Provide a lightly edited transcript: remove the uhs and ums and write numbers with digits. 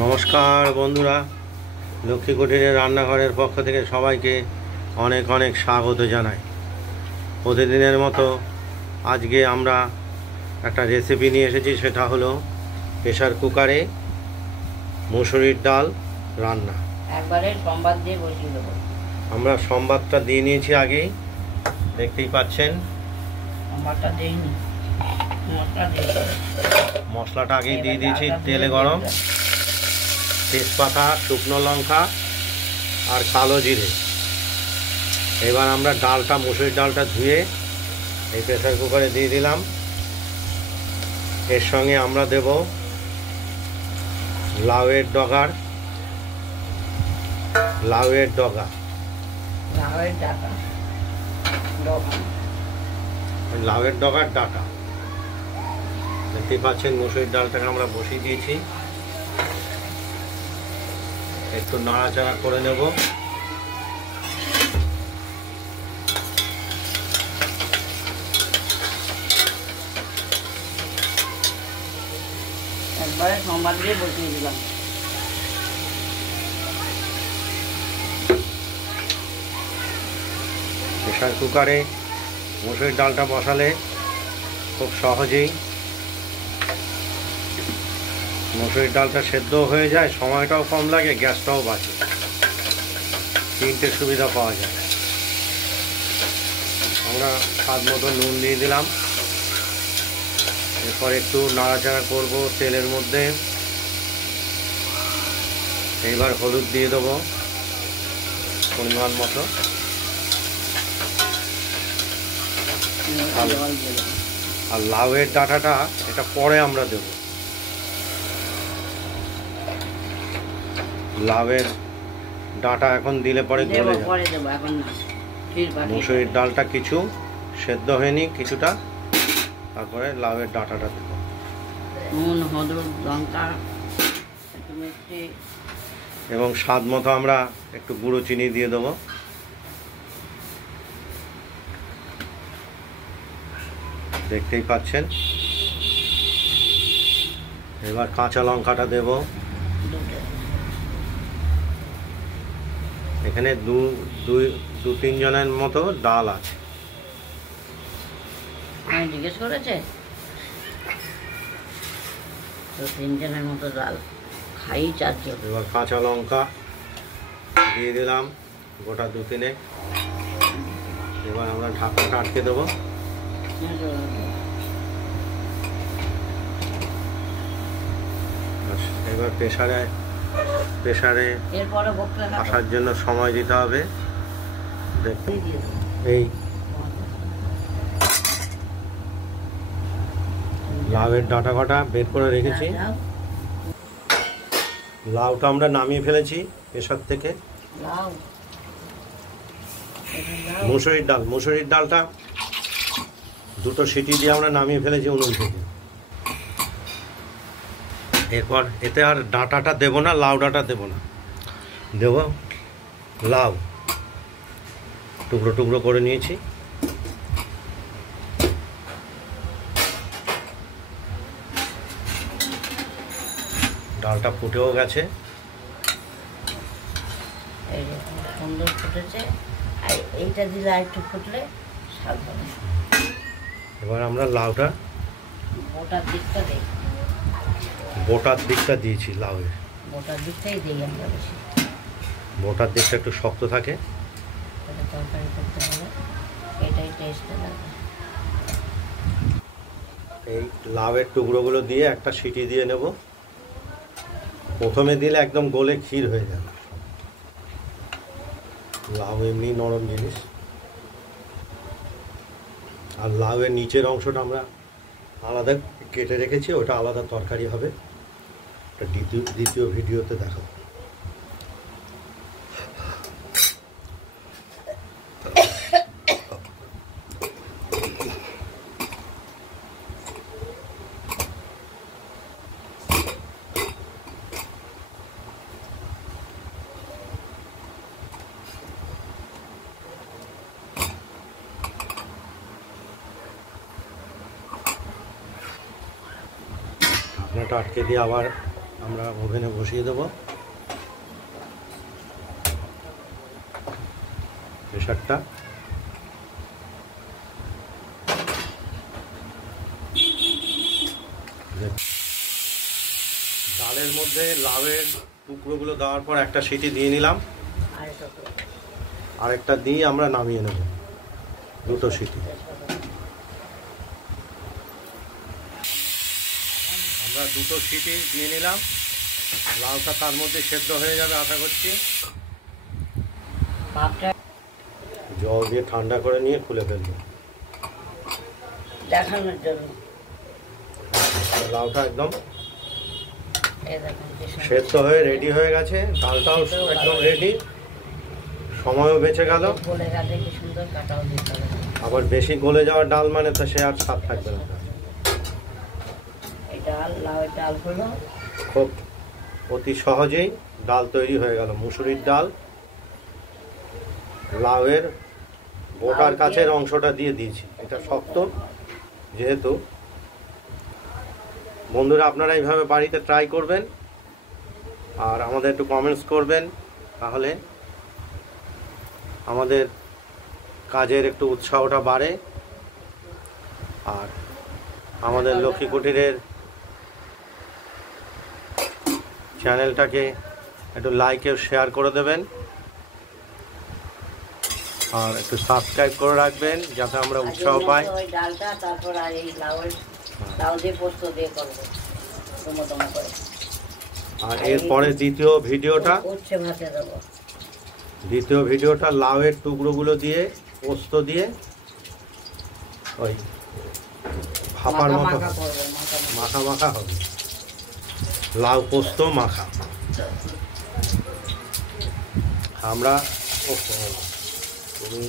নমস্কার বন্ধুরা, লক্ষ্মী কুটিরের রান্নাঘরের পক্ষ থেকে সবাইকে অনেক অনেক স্বাগত জানাই। প্রতিদিনের মতো আজকে আমরা একটা রেসিপি নিয়ে এসেছি, সেটা হলো প্রেসার কুকারে মুসুরির ডাল রান্না। একবারে সম্বাদ দিয়ে বসিয়ে দেবো। আমরা সম্বাদটা দিয়ে নিয়েছি আগেই, দেখতেই পাচ্ছেন। সম্বাদটা দিইনি, মশলাটা আগেই দিয়ে দিয়েছি। তেলে গরম, তেজপাতা, শুকনো লঙ্কা আর কালো জিরে। এবার আমরা ডালটা, মুসুরির ডালটা ধুয়ে এই প্রেসার কুকারে দিয়ে দিলাম। এর সঙ্গে আমরা দেব লাউয়ের ডগা, লাউয়ের ডগার ডাটা। দেখতেই পাচ্ছেন মুসুরির ডালটাকে আমরা বসিয়ে দিয়েছি। একটু নাড়াচাড়া করে নেব। একবারে সম্বাদ দিয়ে বসিয়ে দিলাম। প্রেসার কুকারে মুসুরির ডালটা বসালে খুব সহজেই মুসুরির ডালটা সেদ্ধ হয়ে যায়, সময়টাও কম লাগে, গ্যাসটাও বাঁচে, তিনটে সুবিধা পাওয়া যায়। আমরা স্বাদ মতো নুন দিয়ে দিলাম। এরপর একটু নাড়াচাড়া করব তেলের মধ্যে। এইবার হলুদ দিয়ে দেবো পরিমাণ মতো। আর লাউয়ের ডাঁটাটা এটা পরে আমরা দেব। লাউয়ের ডাঁটা এখন দিলে পরে গলে যাবে। মুসুরির ডালটা কিছু সেদ্ধ হয়নি, কিছুটা, তারপরে লাউয়ের ডাঁটাটা দেব। নুন, হলুদ, লঙ্কা, একটু মিষ্টি এবং স্বাদ মতো আমরা একটু গুঁড়ো চিনি দিয়ে দেবো। দেখতেই পাচ্ছেন। এবার কাঁচা লঙ্কাটা দেব। এখানে দু তিন জনের মতো ডাল আছে। আমি জিজ্ঞেস করেছে তো 3 জনের মতো ডাল খাই 4 জন। এবার কাঁচা লঙ্কা দিয়ে দিলাম, গোটা 2-3। এবার আমরা ঢাকনাটা আটকে দেবো। এবার প্রেসারে আসার জন্য সময় দিতে হবে। এই লাউয়ের ডাঁটা কটা বের করে রেখেছি। লাউটা আমরা নামিয়ে ফেলেছি প্রেসার থেকে। মুসুরির ডালটা 2টো সিটি দিয়ে আমরা নামিয়ে ফেলেছি উনুন থেকে। এরপর এতে আর ডাঁটাটা দেবো না, লাউ ডাঁটা দেবো না, দেব লাউ টুকরো টুকরো করে নিয়েছি। ডালটা ফুটেও গেছে, সুন্দর ফুটেছে। আর এইটা দিলে আর একটু ফুটলে স্বাদ হবে। এবার আমরা লাউটা বোটার দিকটা দিয়েছি। লাউয়ের বোটার দিকটাই দিই আমরা বেশি। বোটার দিকটা একটু শক্ত থাকে, তরকারি করতে হলে এটাই টেস্ট লাগে। এই লাউয়ের টুকরোগুলো দিয়ে একটা সিটি দিয়ে নেব। প্রথমে দিলে একদম গলে ক্ষীর হয়ে যাবে। লাউ এমনি নরম জিনিস। আর লাউয়ের নিচের অংশটা আমরা আলাদা কেটে রেখেছি, ওটা আলাদা তরকারি হবে। এটা দ্বিতীয় ভিডিওতে দেখাবো। ঢাকনাটা আটকে দিয়ে আবার আমরা ওভেনে বসিয়ে দেব প্রেসারটা। ডালের মধ্যে লাউয়ের টুকরোগুলো দেওয়ার পর একটা সিটি দিয়ে নিলাম, আরেকটা দিয়ে আমরা নামিয়ে নেব, দুটো সিটি। আমরা দুটো সিটি দিয়ে নিলাম, লাউটা তার মধ্যে সেদ্ধ হয়ে যাবে আশা করছি। জল দিয়ে ঠান্ডা করে নিয়ে খুলে ফেলবো দেখানোর জন্য। লাউটা একদম সেদ্ধ হয়ে রেডি হয়ে গেছে, ডালটাও একদম রেডি, সময়ও বেঁচে গেল। আবার বেশি গলে যাওয়ার ডাল মানে তো সে আর স্বাদ থাকবে না। খুব অতি সহজেই ডাল তৈরি হয়ে গেল, মুসুরির ডাল। লাউয়ের বোটার কাছের অংশটা দিয়ে দিয়েছি, এটা শক্ত যেহেতু। বন্ধুরা আপনারা এইভাবে বাড়িতে ট্রাই করবেন আর আমাদের একটু কমেন্টস করবেন, তাহলে আমাদের কাজের একটু উৎসাহটা বাড়ে। আর আমাদের লক্ষ্মী কুটিরের চ্যানেলটাকে একটু লাইক ও শেয়ার করে দেবেন আর একটু সাবস্ক্রাইব করে রাখবেন যাতে আমরা উৎসাহ পাই। ডালটা তারপর আর এই লাউ দিয়ে পোস্ত দিয়ে করবো করে। আর এরপরে দ্বিতীয় ভিডিওটা লাউয়ের টুকরোগুলো দিয়ে পোস্ত দিয়ে ওই ভাপার মতো মাখা মাখা হবে, লাউ পোস্ত মাখা। আমরা তুমি